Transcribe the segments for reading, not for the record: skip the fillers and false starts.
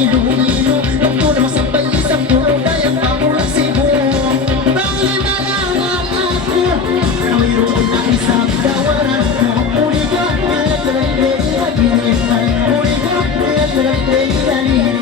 Iloilo, Laguna, Masambay, isang puro Dayak, Pamulang Cebu. Palimalangan ako, mayroon na isang tawaran na uligat na nagdalay-dalihan. Uligat na nagdalay-dalihan.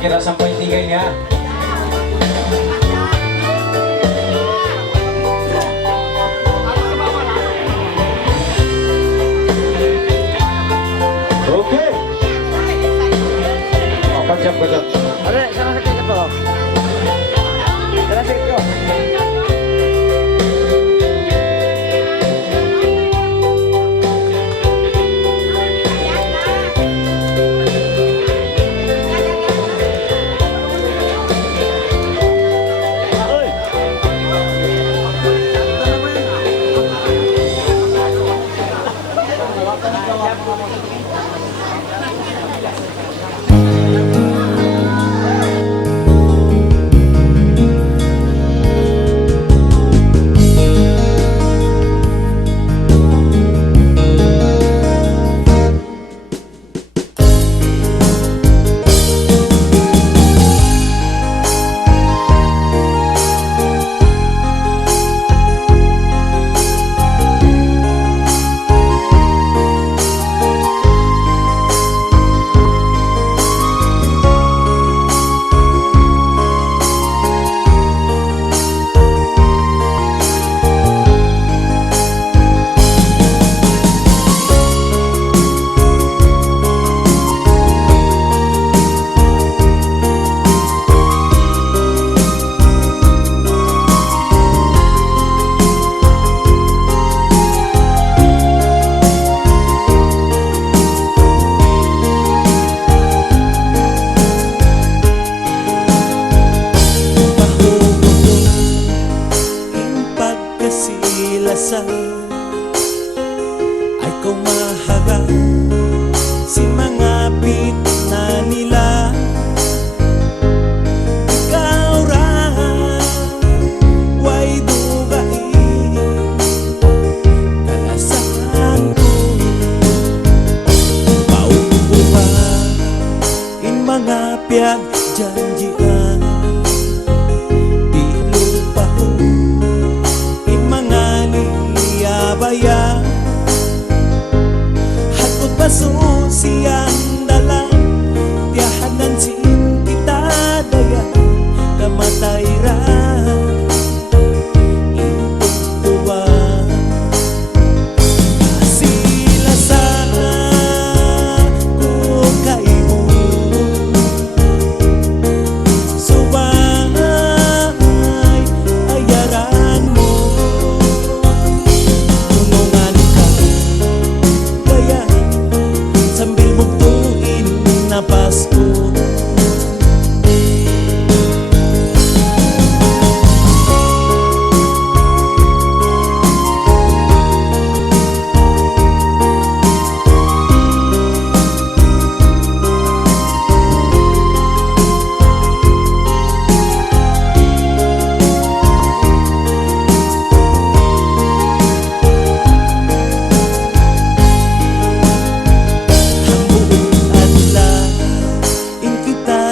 kira sampai tigay niya. Oke. Oh, pajak. Ada, sana sakit ke to? Sana sakit ko. Ay kumahaga si mga na nila. Ikaw ra way dugain kalasan ko. Pauuha in mga piyag janjian. Di lupa ko in mga liyabayan. Hakot baso siyang dalang tiyahanan sin kita daya kamatay ra intuwa sila sa kung kaimo subay ayaran mo tulungan ka kaya sambil mugtuin na Pasko.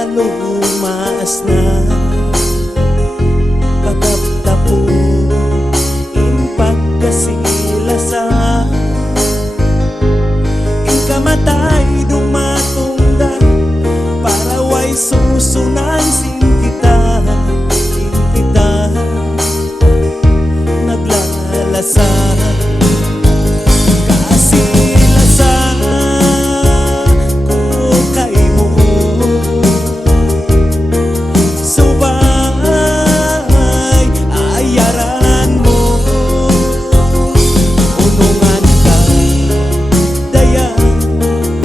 Lumaas na pagkaptapo in pagkasilasan in kamatay dumatunda para way susunan sin kita naglalasan kasilasan ko kaimo. Subay ayaran mo unungan ka daya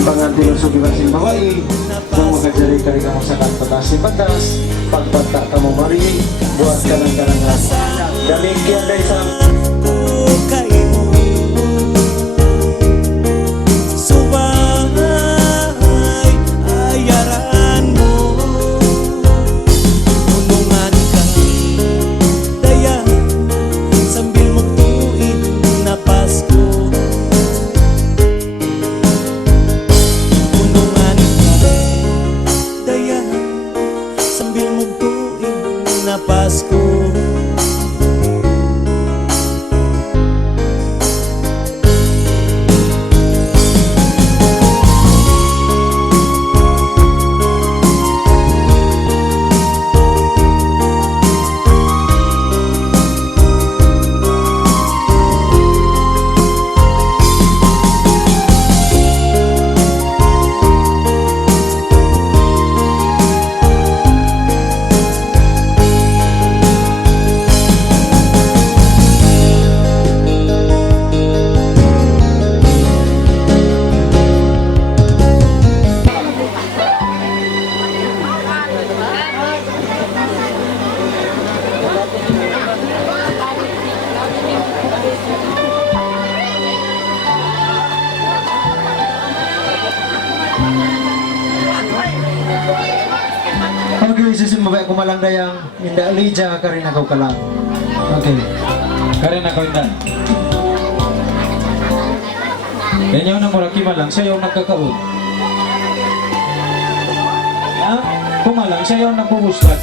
Pangantilong sugiman si Mawai nang magkajari ka rin ang sa kanpatas si Batas pagpata ka mo mari buat ka ng karangan damikian dari sa kaimo. Subay ayaran mo unungan ka daya sambil mugtuin na Pasko. Unungan ka daya sambil mugtuin na Pasko. kumalang dayang inda Lydia karin ako kalang. Okay. Karin ako indan. Ganyan na mula kimalang siya yung nagkakaon. Ha? Kumalang siya yung nagpupuskat.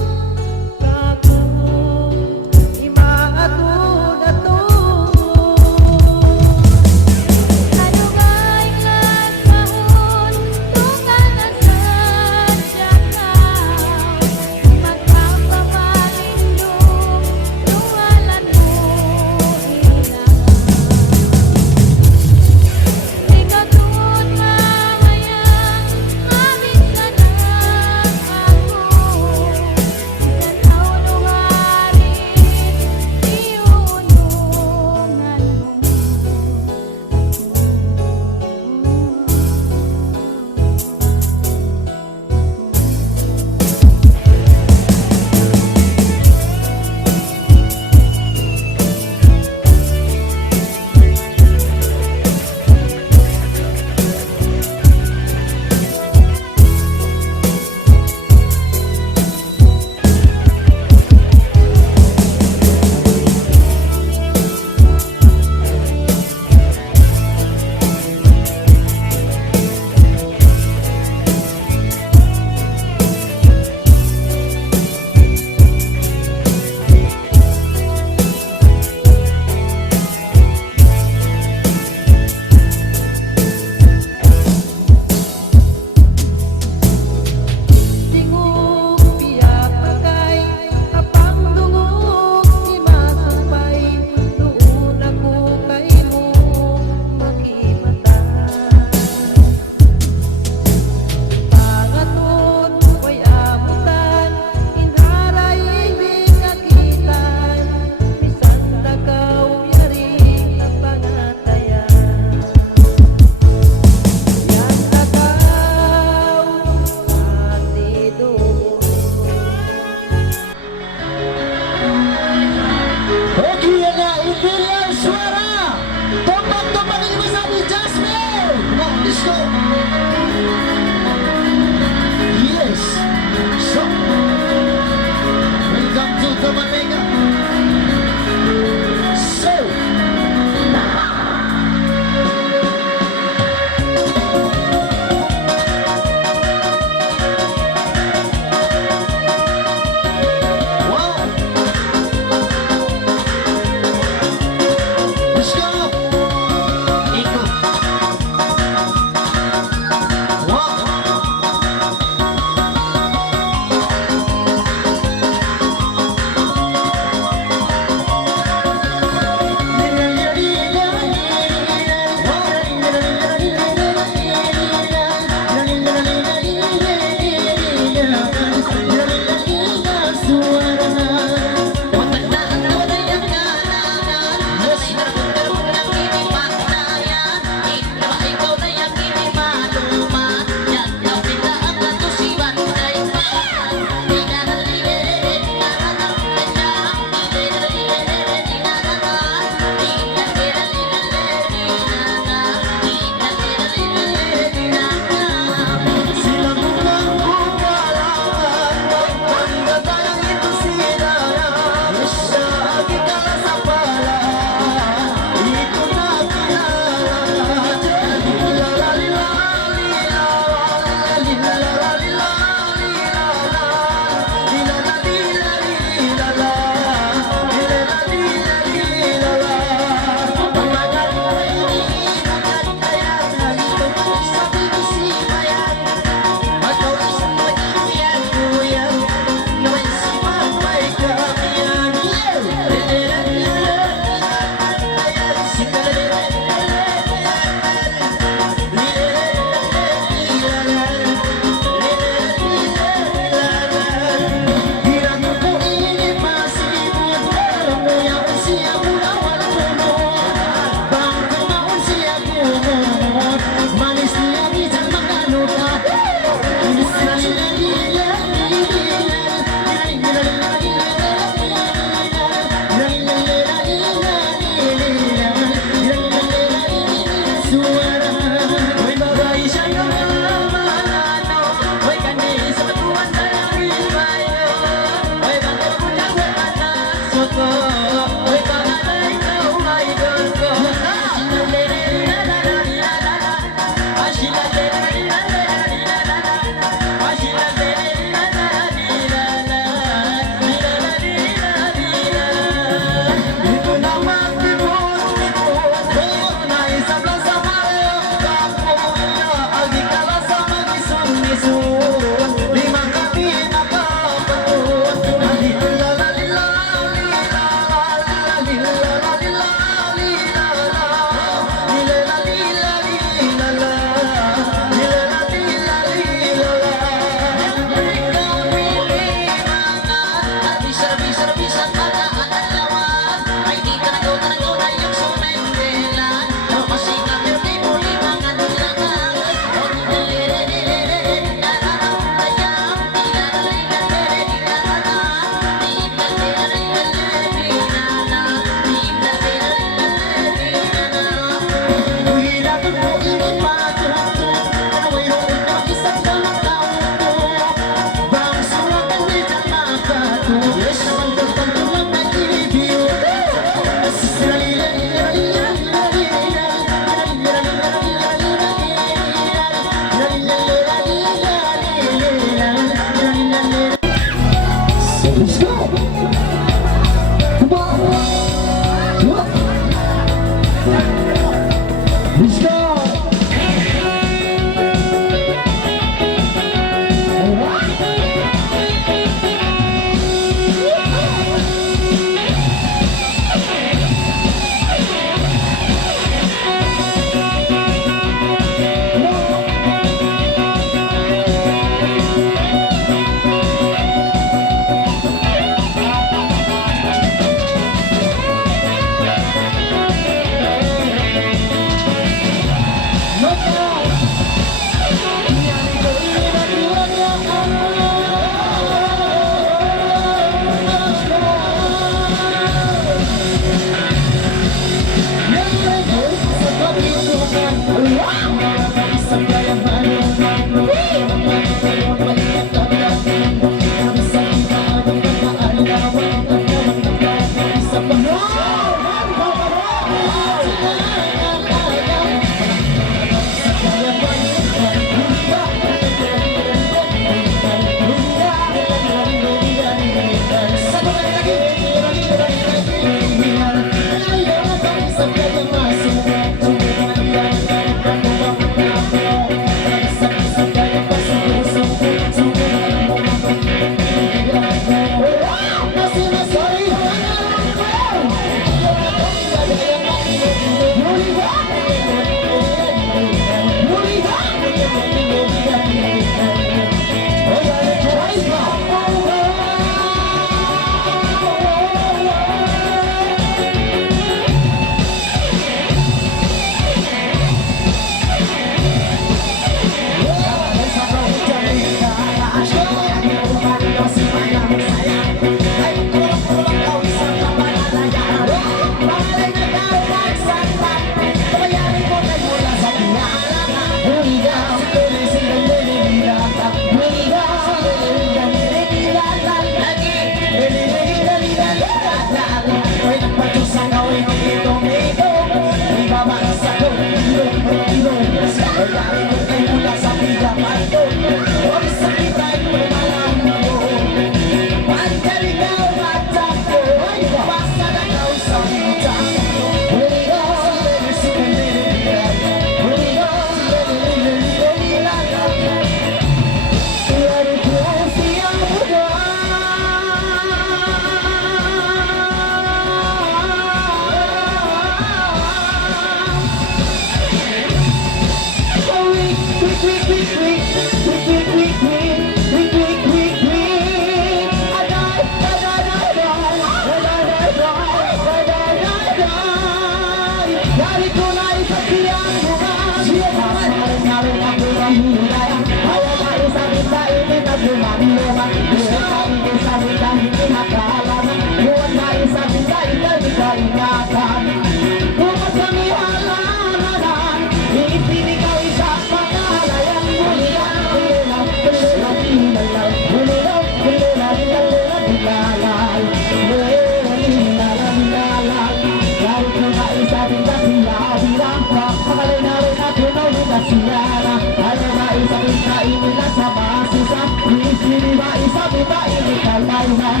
sabi ba inikalayan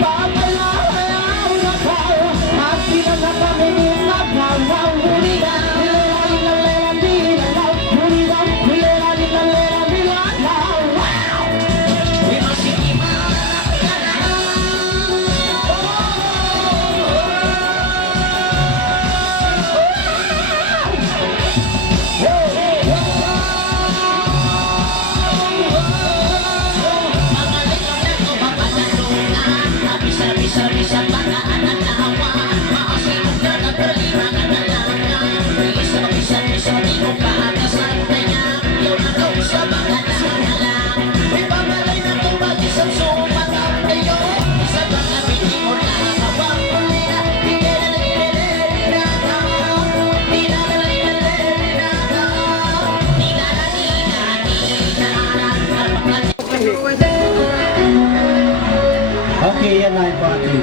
papalayaw na tayo at sinanap kami nagnawaw huligan Okay, yan na yung party.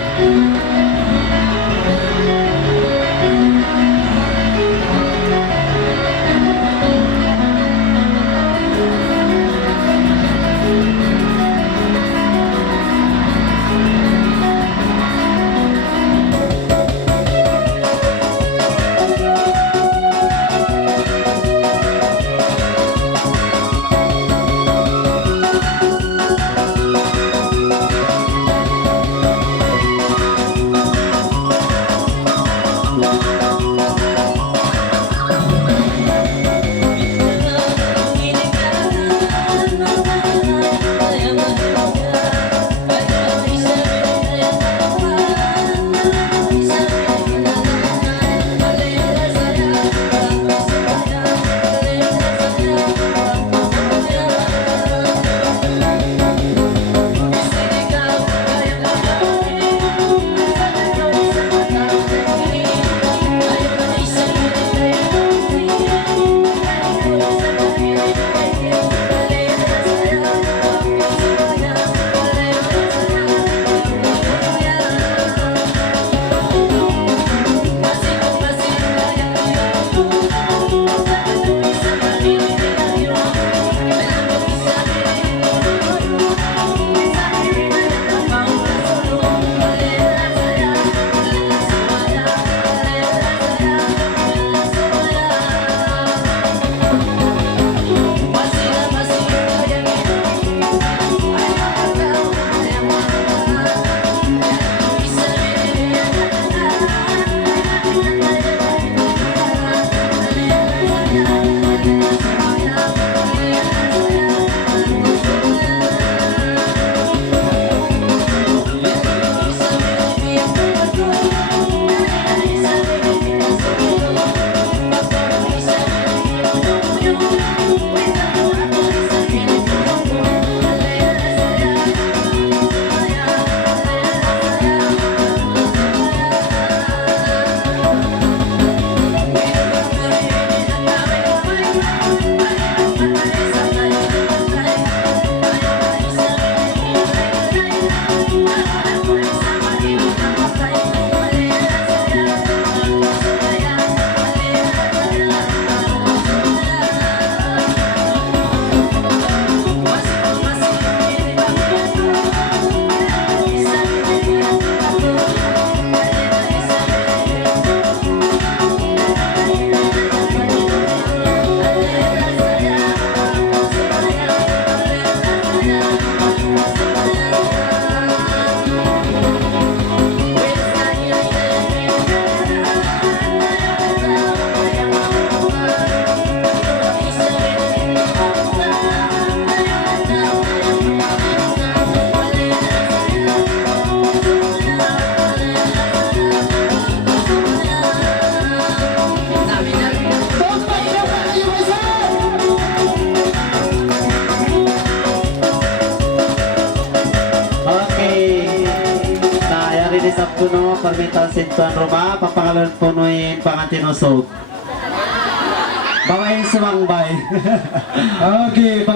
Isang puno, permintaan sintuan rumah, papangalan punuin pangantinusog. Bawain sumangbay. Okay,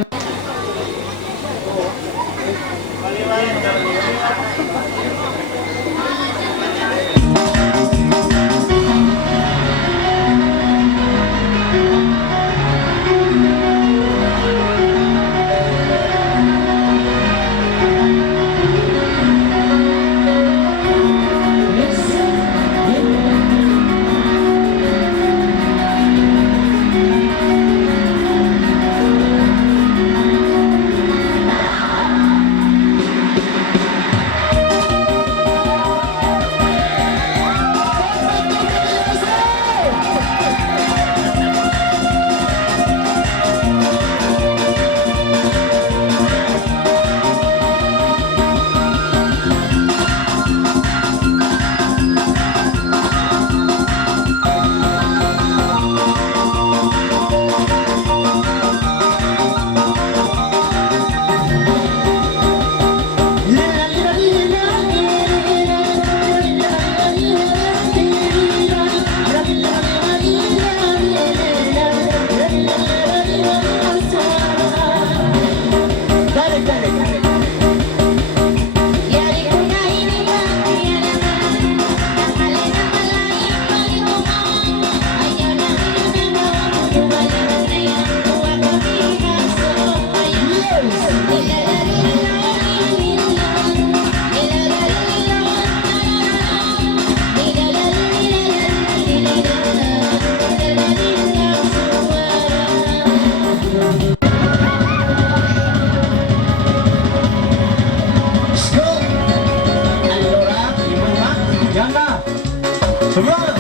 Bye.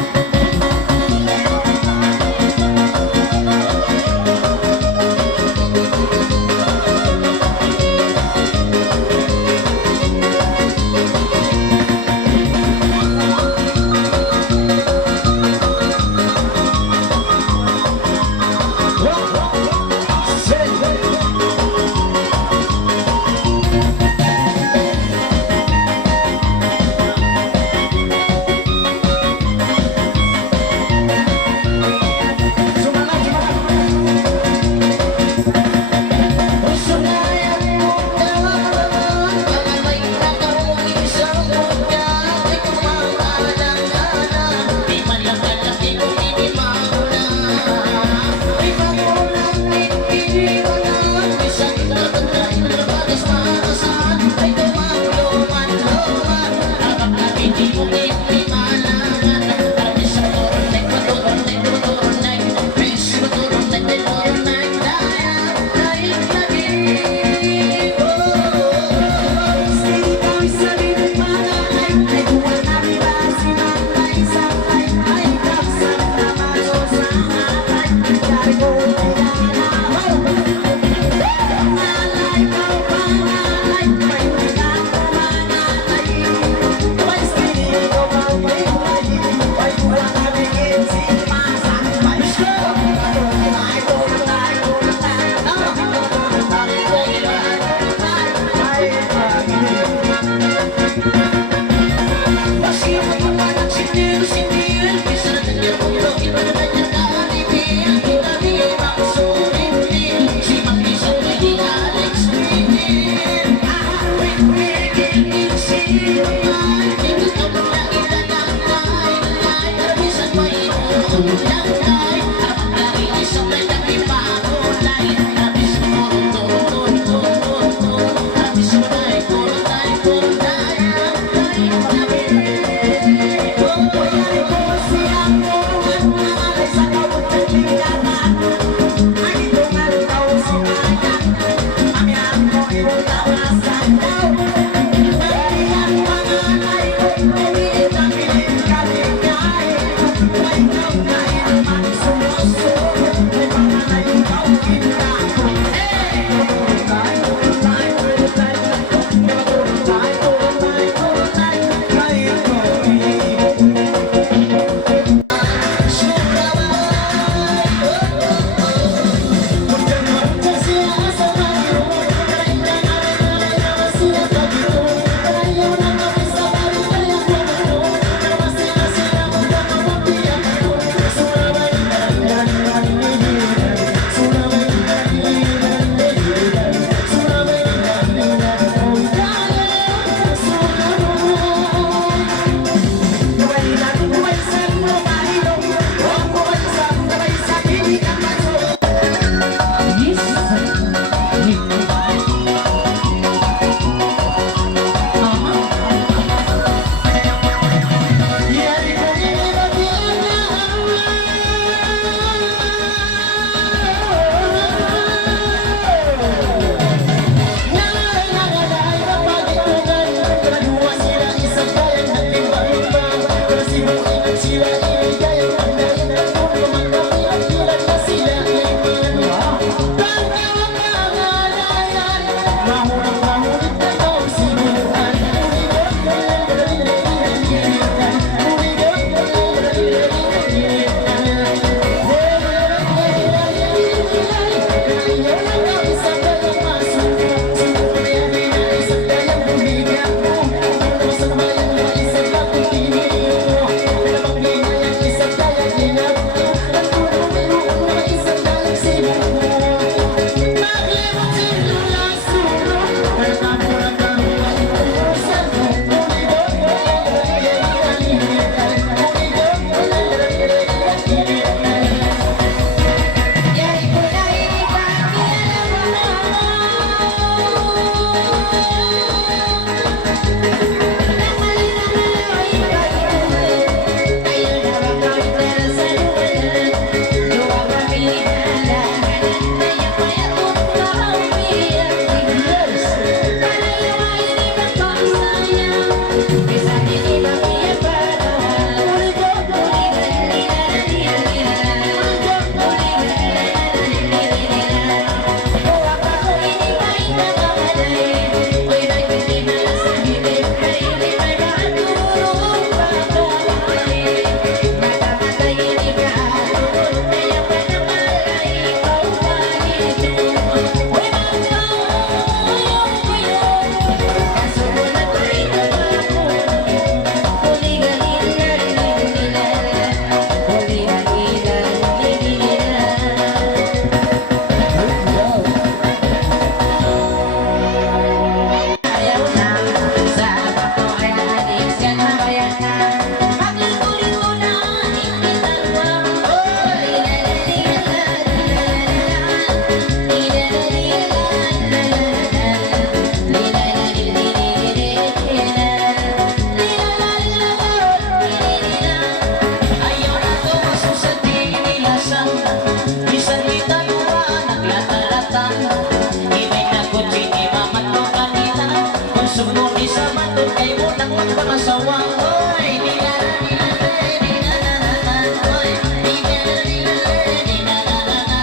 kay mo nang magpangasawa. Oy, di na na di na na di na na na na. Oy, di na na di na na di na na na na.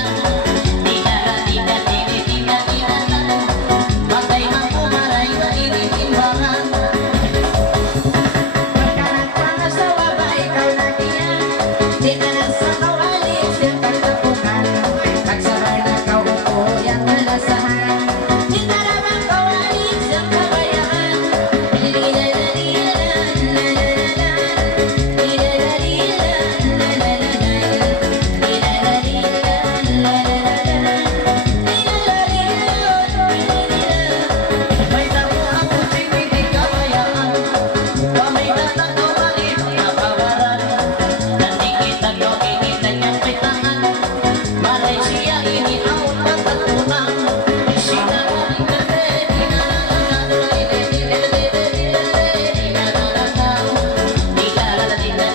Di na na di na di na di na na. Patay man ko maray na initimbangan. Magkanagpangasawa ba ikaw na diyan? Di na na sa kawalis yung pagtapunan. Magsabay na kaupo yung malasahan. Di na naman kawalis yung kabayahan. May tao ako hindi kabayaan. Pamay na nagkawalit nabawaran. Nandikita ko initay ang pitangan. Malay siya iniaon pagtatunan. Sinagaling na di na na na na di na na na di na na di na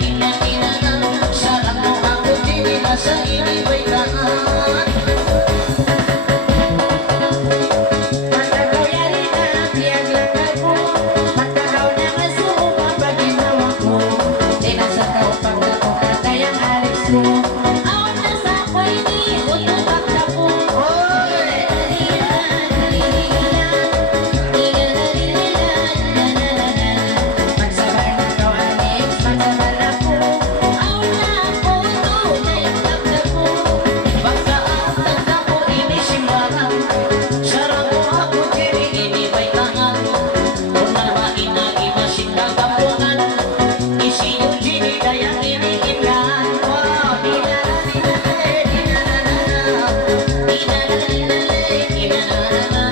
di na di na na. Sarap mo ako di na sa inibay taan. Matagaw yari na biyag lang ako. Matagaw na masuba pag ginawa ko. Di na sa kaupang na ko kayang alis mo. Aon na sa ako'y di utubak na po. Magsabar na kaw alis, magsabar na po. Aon na ako tunay ang tagda ko. Pagkaatag na ko inisimbahan. Sarap mo ako diri inibay tangan. Kung nalbain na imasin kagapungan. Isiyo diri kaya iniingan. Wow, di na na di na na di na na na na. Di na na di na na di na na na na.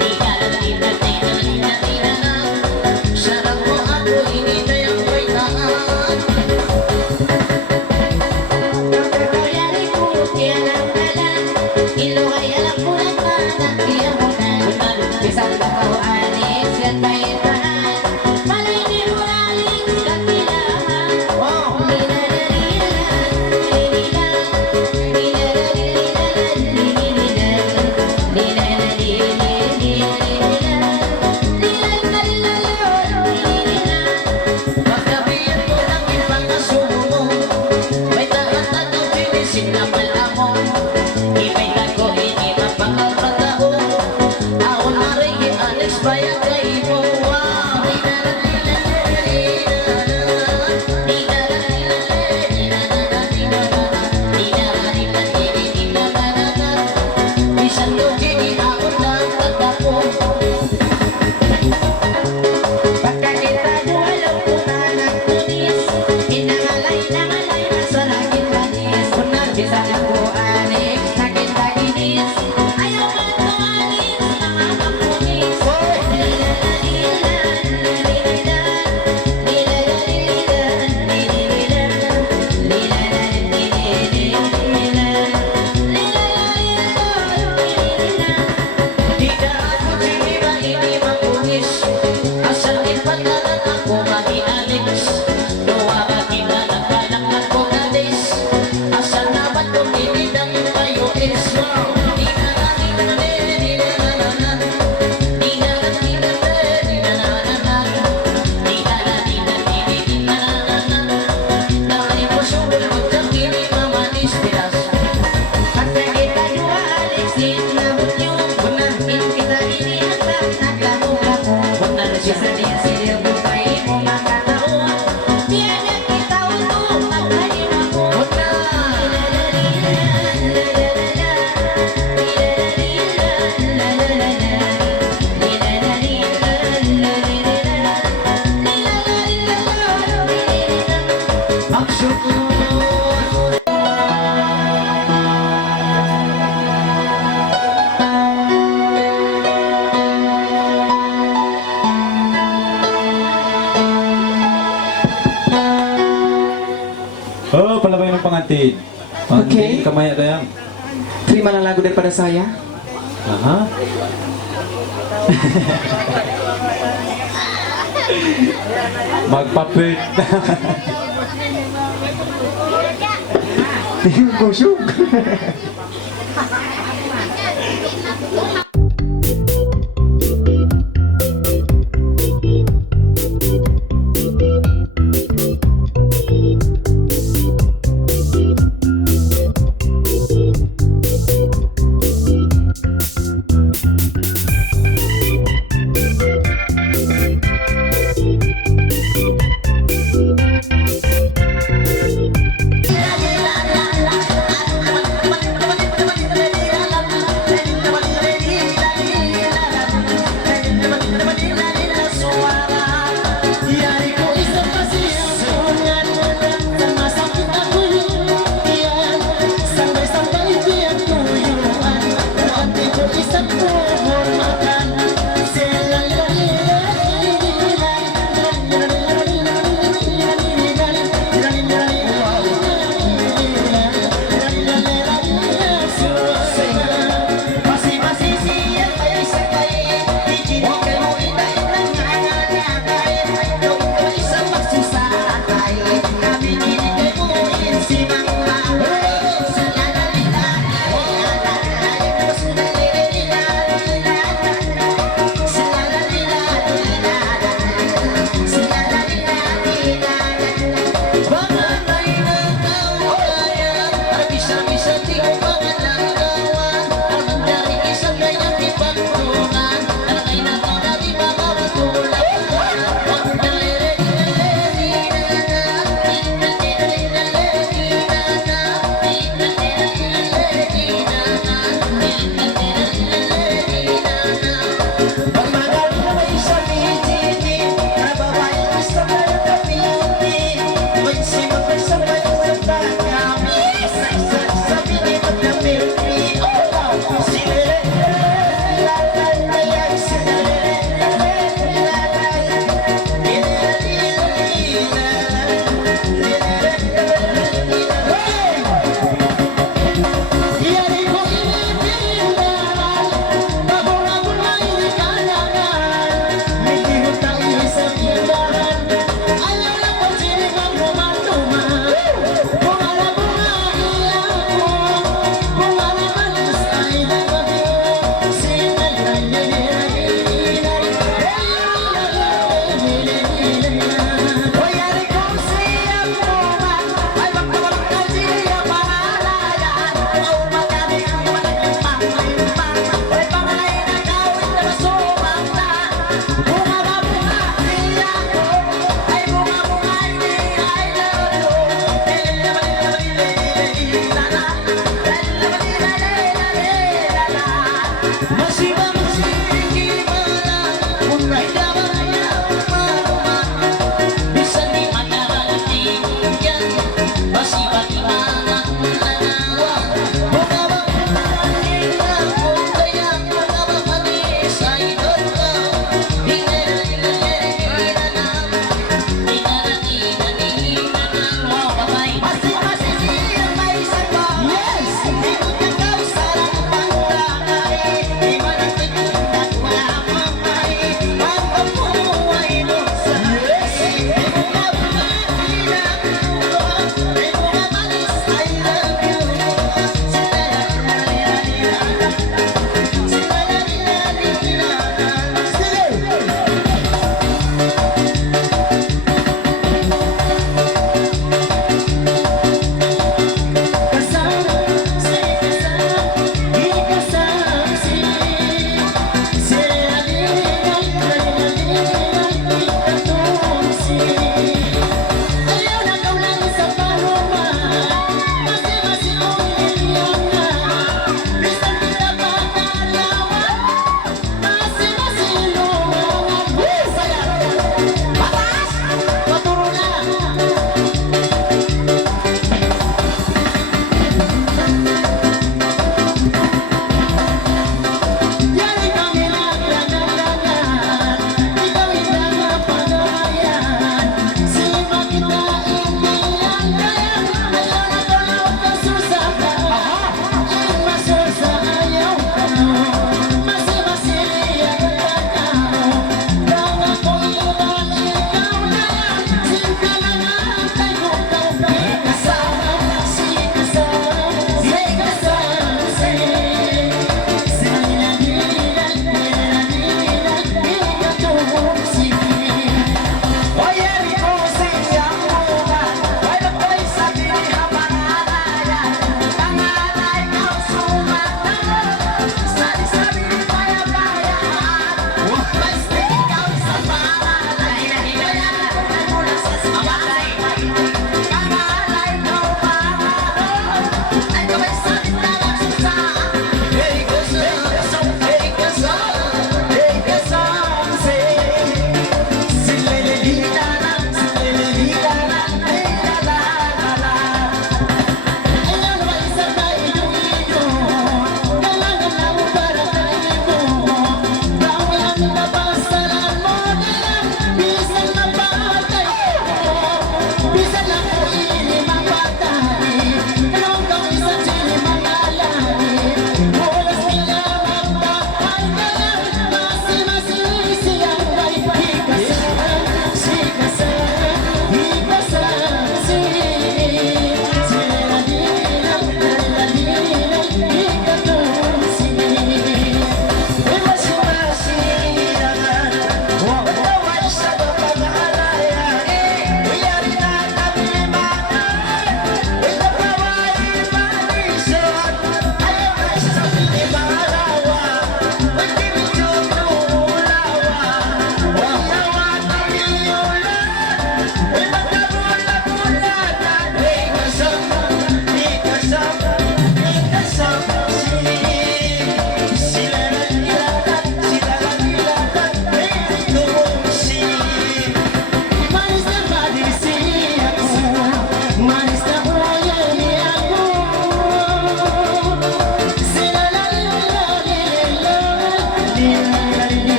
Di na na di na di na di na di na na. Sarap mo ako inibay ang tangan. Pagkakayari ko, tiyan ang kalan. Ilokay alam ko lang manang tiyamunan. Bisang bakaw alis, yan ba'y tahan. Malay di mo alis, kakilahan. Dinadalilan, linilan. Dinadalilan, linilan. Dinadalilan, linilan. Dinadalilan, linilan. Pagkabiyan ko ng ibang asumo mo. May tahat ang pinisin na pala mo. Iba'y ko hindi mapakapatao. Aon na rin yung Alex Bayan kay mo. Wow! Di na na di na na di na na di na na di na na di na na di na na di na na. Bisan ko kini aon lang tagdapo. Pagkakita nyo alam ko na nagtunis. Inangalay na sa langit manis. Unang bisa na po Alex, nagkitaginis. Ayaw ka to alis, mga kapunis. Di ka ako sinira, hindi makunis. Asal ipadalan ako mami Alex. Luwa ka kita nagpanak ako kalis. Asal naman kung inidang tayo is wow. Di na na di na na di na na na na. Di na na di na na di na na na na. Di na na di na di na na na na. Nakay mo subol ko kang kini mamanis pilas. Pagkakita nyo Alex, sinabot nyo. Bunahin kita inihatag, nagkamu-kamu. Bunar siya sa diya buhay mo makatao. Piyada kita ulo, maghalim ako. Magsukod. Oh, palabay ng pangatid. Okay. Kamaya tayang. Terima na lagu daripada saya. Aha. Magpapit. Busog. Bisa di matarating yan Masih bagi mana Bunga bakaling na Kaya bunga bakalis Ay doon ka Wow, bye-bye. Masih siya may sagot. Yes! Ikot ang kausalang pangkakay. Di man ang titignan, wala mong may. Ang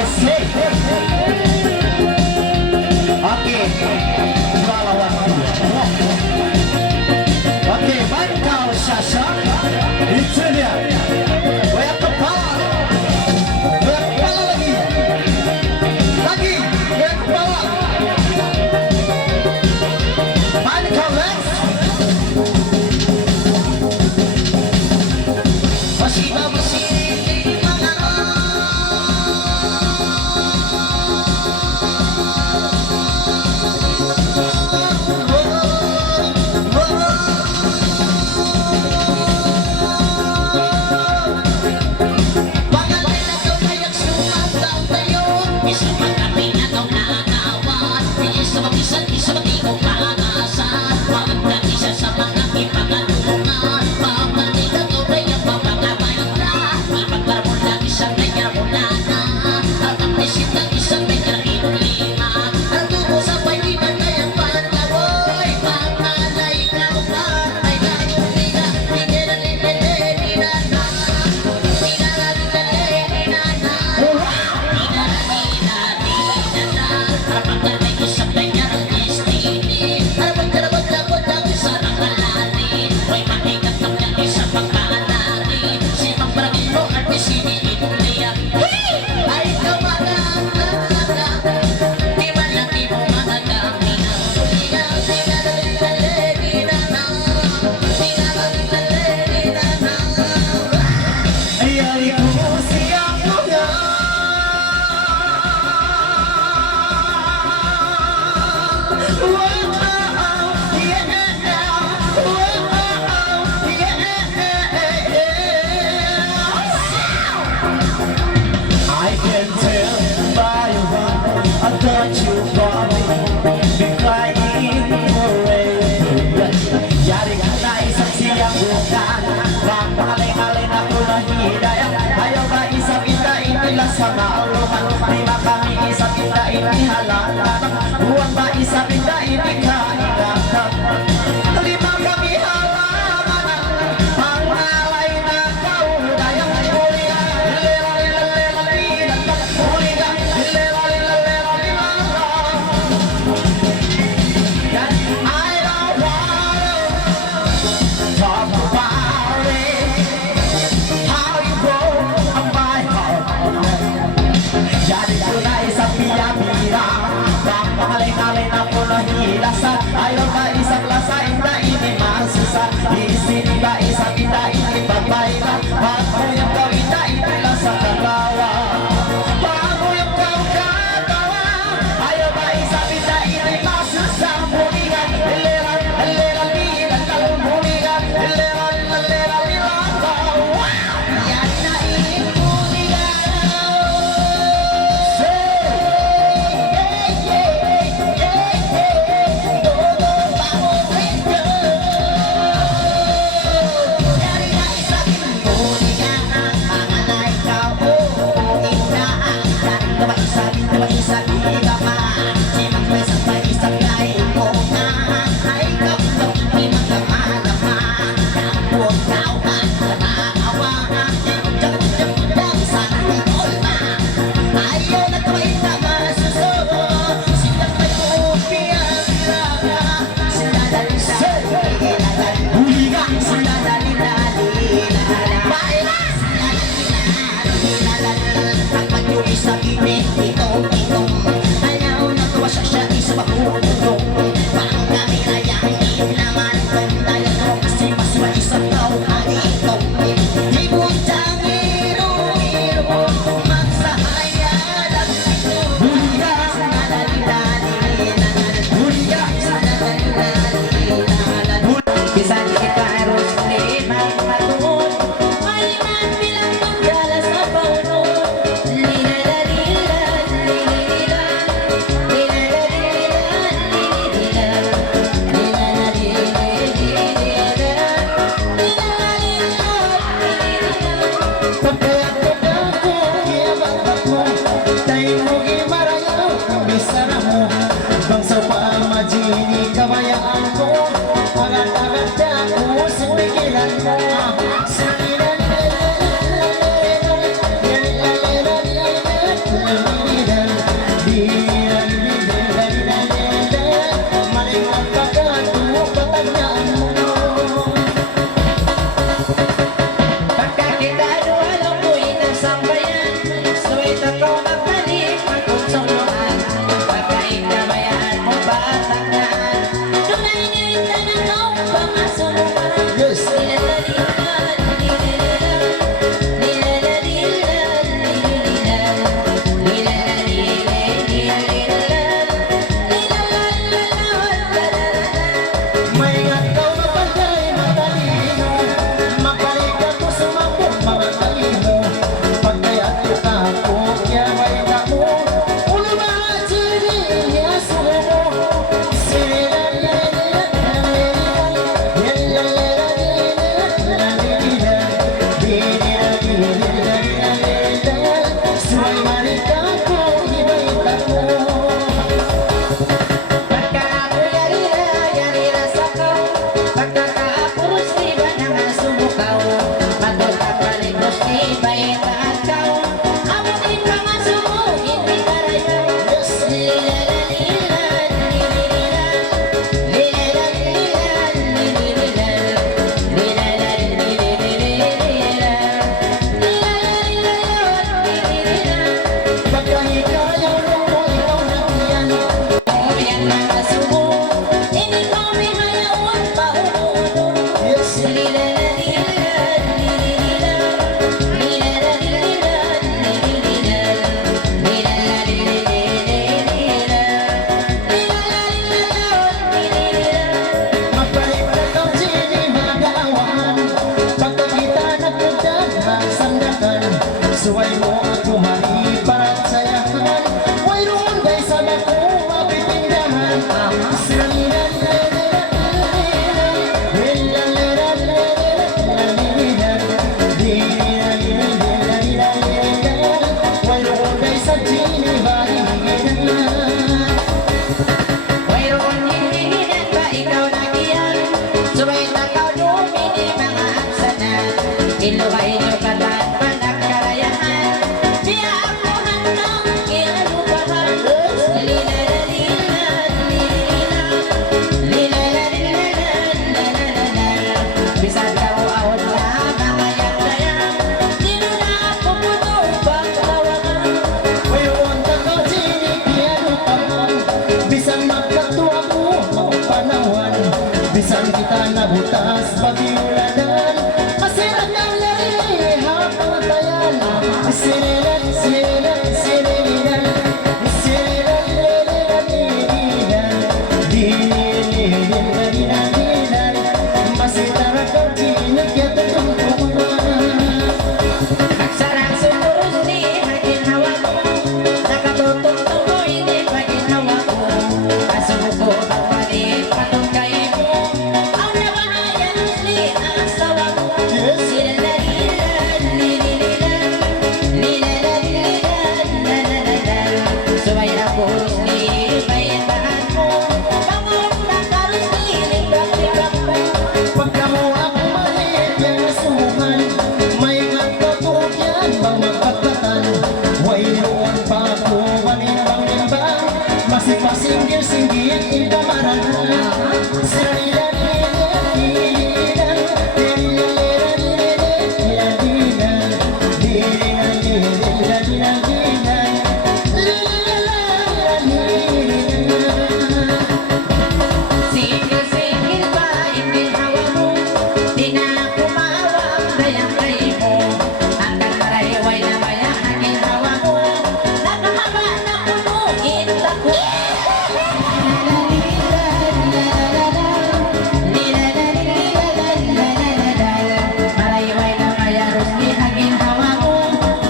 USA. Okay, follow-up. Okay, Michael Sasha, Italia. Where ka pa? Where ka pa lagi? Lagi, where ka pa? Michael Lex. Masih Suway mo ako mariparat sayahan Mayroon day sa dako mapitindahan Siralilan, mayroon day sa Geneva Mayroon hinihinan ba ikaw nagiyan? Subay takaw lumini mga aksanan Ilo katan panagkarayahan Diya ako handang kinalupahan Lilalalilan, lilalalalalalalalalalala Bisan ka mo ahon na mga yakdayan Dino na ako puno pagkawagan Mayroon ka ka Geneva Bisan magkatuwa mo ang panawan Bisan kita nabutas pag-iulanan Masirat ang lari habang tayan Sinilan, sinilan, sinilan Sinilan, lililan, lililan Dilililan, lililan Masitara ka Geneva Aksarang sumuros di hagin hawa ko Nakatutok ko hindi pagin hawa ko Kasuko ang mali patungkay mo Ang nabahayan ni asawa ko Silalilan, lilililan Lilalilan, lalalalan Subay na puros ni bayataan mo Pangong nakarus ni libak-libak mo Pagka mo ako maliit yung asuhan May nagtatuok yan bang magpagkatan Way noon pa ako manimbang-nimbang Masipasingil-singgit idamaran Siralilan, lililan, lililan, lililan, lililan, lililan, lililan, lililan, lililan, lililan. Singil-singil pa ingin hawa mo Di na ako maawa ang dayang kayo mo Hanggang marayway na maya hangin hawa mo Nakahaba na punuin ako Marayway na maya rusli hangin hawa mo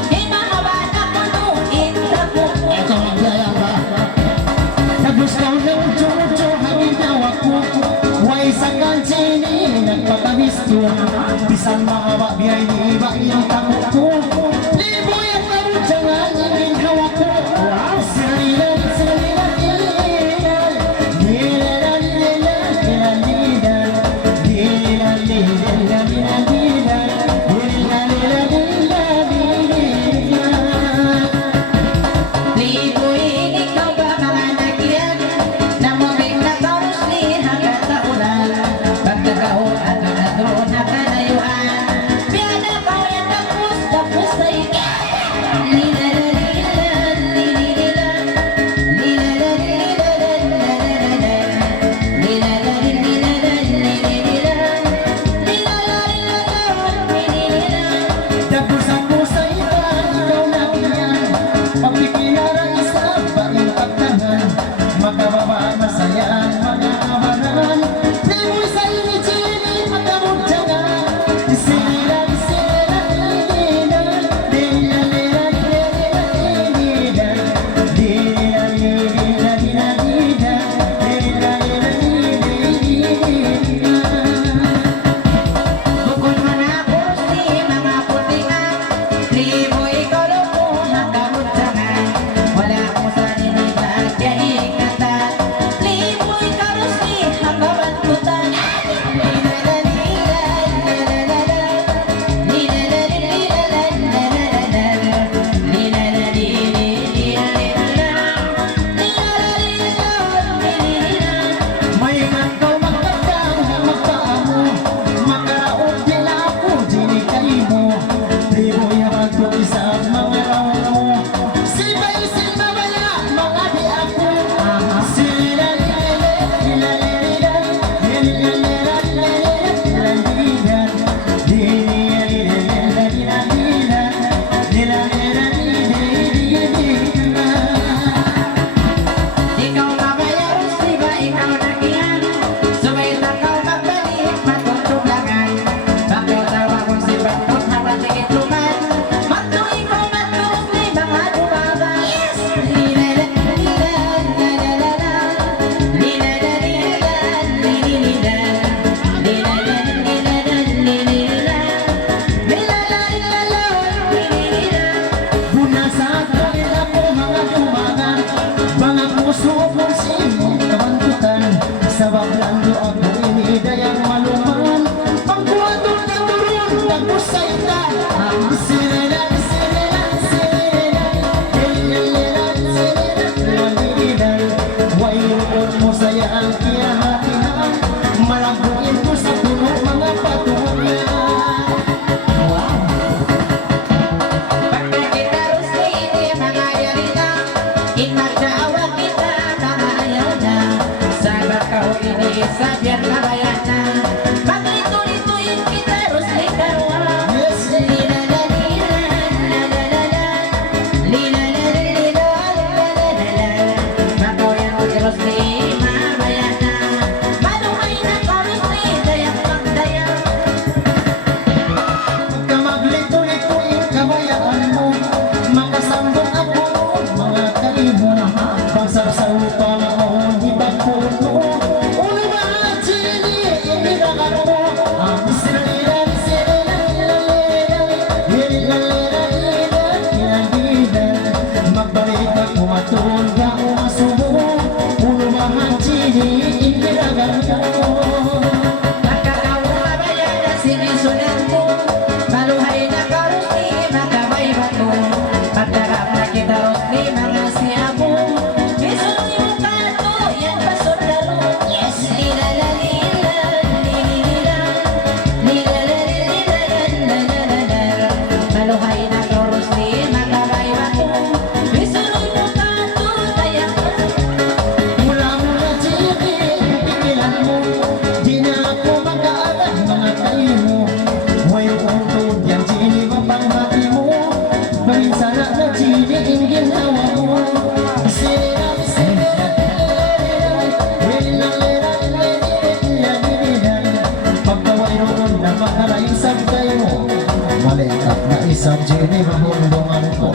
Di mahaba na punuin ako Ito ang gaya ba? Nagustaw ng jojo hangin tawa ko Way sa kansini nagpatabisto Bisan mahaba biyay ni iba iyong takot ko Liboy ang karutsangan hingin hawa ko Salilan, salilan, ililan Lilan, lilan, lilan, lilan Lilan, lilan, lilan, lilan Lilan, lilan, lilan, lilan Liboy, ikaw ba mga nagyan Na mabing nakarus ni hanggang taulan Pagkakaon at ano na kanayuan Piyada ka yan tapos na ikan Lilalilan, lilililan Lilalilan, lilalilan Lilalilan, lilililan Lilalilan, lilililan Tapos ako sa iba, ikaw na yan Pagpikilarang isa, baing pagtangan Makababa, masayaan, mga kabanan Di mo'y sa ini-chini, magkamudyangan Sinilan, sinilan, lililan Lililan, lililan, lililan, lililan Lililan, lililan, lililan, lililan Lililan, lililan, lililan Bukod mo na puros ni mga putingan Liboy ikaw loko hanggang utsangan Wala akong sa ninibag kaya ingatan Liboy karus ni hanggang bantutan Lilalilan, lilalalan Lilalilan, lilalalan Lilalilan May nagaw magkakang magpaamo Makaraog nila ako, dini kayo mo Liboy naman to isang mga raw Sibay-siba wala, mga di ako Sililan, lililan, lililan Lililan, lililan, lililan Lililan, lililan, lililan Lililan, lililan, lililan Ikaw mabayarus, di ba ikaw nagiyan? Subay takaw magbalik, matutulagan Bakit tawa kong si Batot, habang tigit luman Matuloy ko panahon ibagpon mo Uno ba ang sini, iniragan mo Ang sinilan, magbalik at pumatulog ka umasubo Uno ba ang sini, iniragan mo Nakakawala na sinisunan ko Maluhay na karuti, makabay bato Pagdarap na kita rosli, mga siyabo Biso yung kato, yan pa sundalo Yes, lilalalila, lililila Lilalalila, maluhay na karuti, makabay bato Biso yung kato, tayak Mula mo na sige, pigilan mo Di na ako mag-aaral mga tayo mo Huwag utod yan, sini mapanghati mo Maminsan na sini, ingin hawa mo Sinirap, pagkaway roon na makalaisag kayo Maliit at na isang sini, mahulungan ko